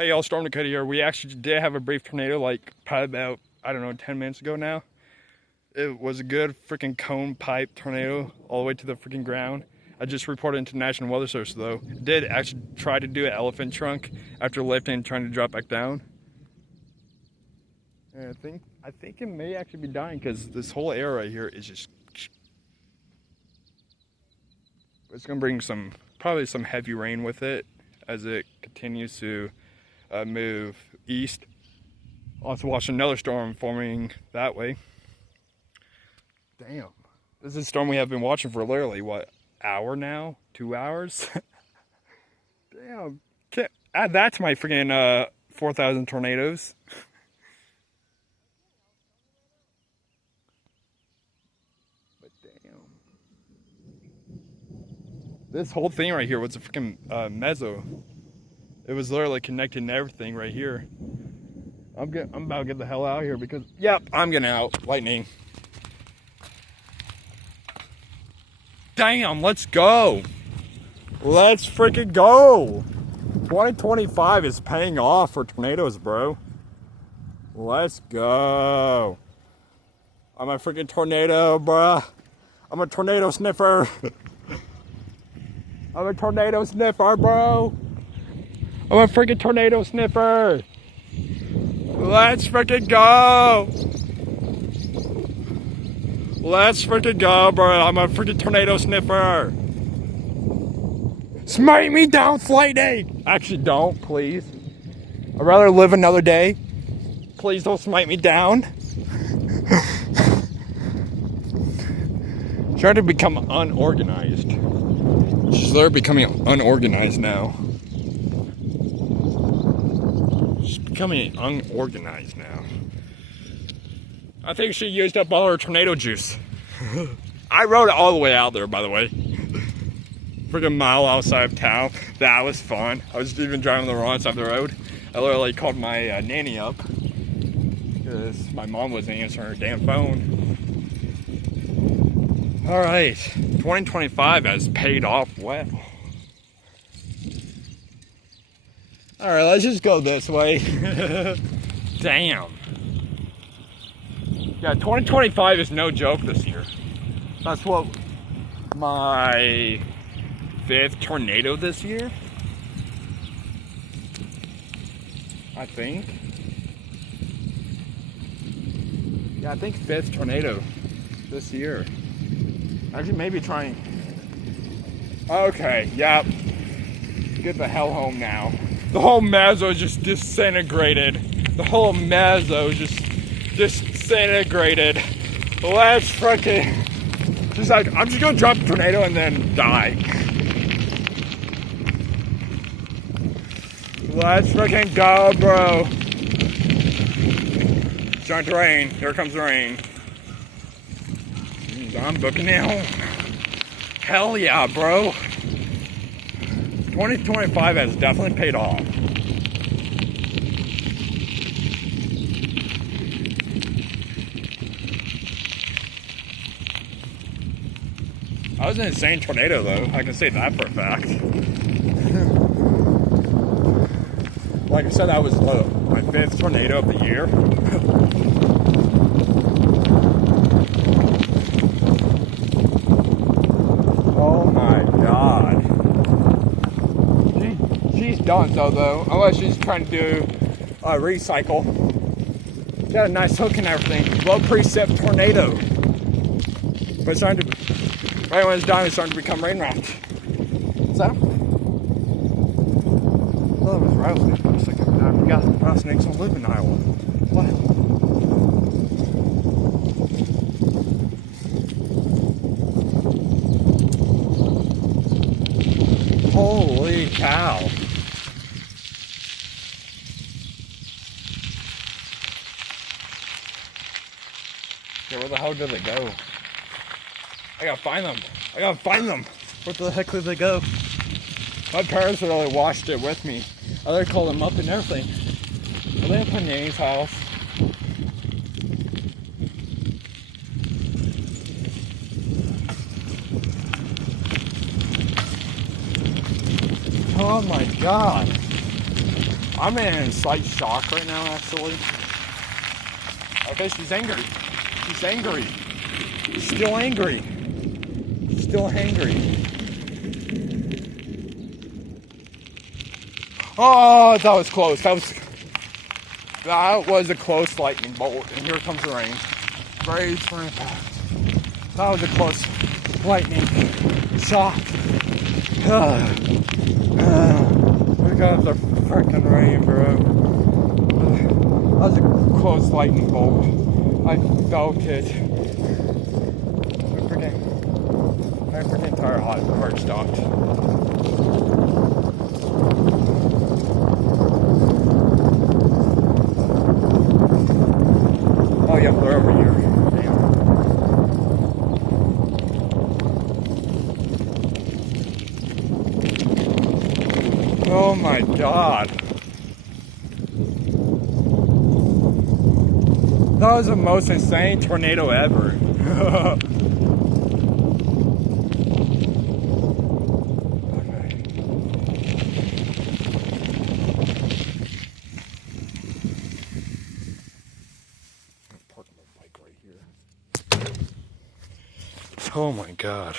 Hey y'all, Storm Dakota here. We actually did have a brief tornado like probably about, I don't know, 10 minutes ago now. It was a good freaking cone pipe tornado all the way to the freaking ground. I just reported into National Weather Service though. It did actually try to do an elephant trunk after lifting and trying to drop back down. And I think it may actually be dying because this whole area right here is just. It's gonna bring probably some heavy rain with it as it continues to move east. Also watch another storm forming that way. Damn. This is a storm we have been watching for literally, what, hour now? 2 hours? Damn. Can't add that to my freaking 4,000 tornadoes. But damn. This whole thing right here was a freaking mezzo. It was literally connecting to everything right here. I'm about to get the hell out of here because, yep, I'm getting out. Lightning. Damn, let's go. Let's freaking go. 2025 is paying off for tornadoes, bro. Let's go. I'm a freaking tornado, bruh. I'm a tornado sniffer. I'm a tornado sniffer, bro. I'm a freaking tornado sniffer. Let's freaking go. Let's freaking go, bro. I'm a freaking tornado sniffer. Smite me down, lightning. Actually, don't, please. I'd rather live another day. Please don't smite me down. Trying to become unorganized. She's literally becoming unorganized now. She's becoming unorganized now. I think she used up all her tornado juice. I rode it all the way out there, by the way. Freaking mile outside of town. That was fun. I was even driving the wrong side of the road. I literally called my nanny up because my mom wasn't answering her damn phone. All right, 2025 has paid off well. All right, let's just go this way. Damn. Yeah, 2025 is no joke this year. That's what my 5th tornado this year, I think. Yeah, I think 5th tornado this year. Actually, maybe trying. Okay, yep. Get the hell home now. The whole mezzo just disintegrated. The whole mezzo just disintegrated. Let's freaking. Just like, I'm just gonna drop a tornado and then die. Let's freaking go, bro. It's starting to rain. Here comes the rain. I'm booking it home. Hell yeah, bro. 2025 has definitely paid off. That was an insane tornado, though. I can say that for a fact. Like I said, that was my 5th tornado of the year. Oh my god. She's done though, unless she's trying to do a recycle. Got a nice hook and everything. Low precip tornado. But it's starting to, right when it's done, it's starting to become rain wrapped. Is that him? Oh, it was rattlesnake. I was like, I forgot rattlesnakes don't live in Iowa. What? Holy cow. Okay, where the hell did they go? I gotta find them. I gotta find them. Where the heck did they go? My parents would only watched it with me. I would call them up and everything. Are they at my nanny's house? Oh my god. I'm in slight shock right now, actually. Okay, she's angry. She's angry. Still angry. Still angry. Oh, that was close. That was a close lightning bolt. And here comes the rain. Brace for impact. That was a close lightning shock. We got the freaking rain, bro. That was a close lightning bolt. I felt it. My freaking tire heart stopped. Oh yeah, they're over here. Damn. Oh my god. That was the most insane tornado ever. Oh my god.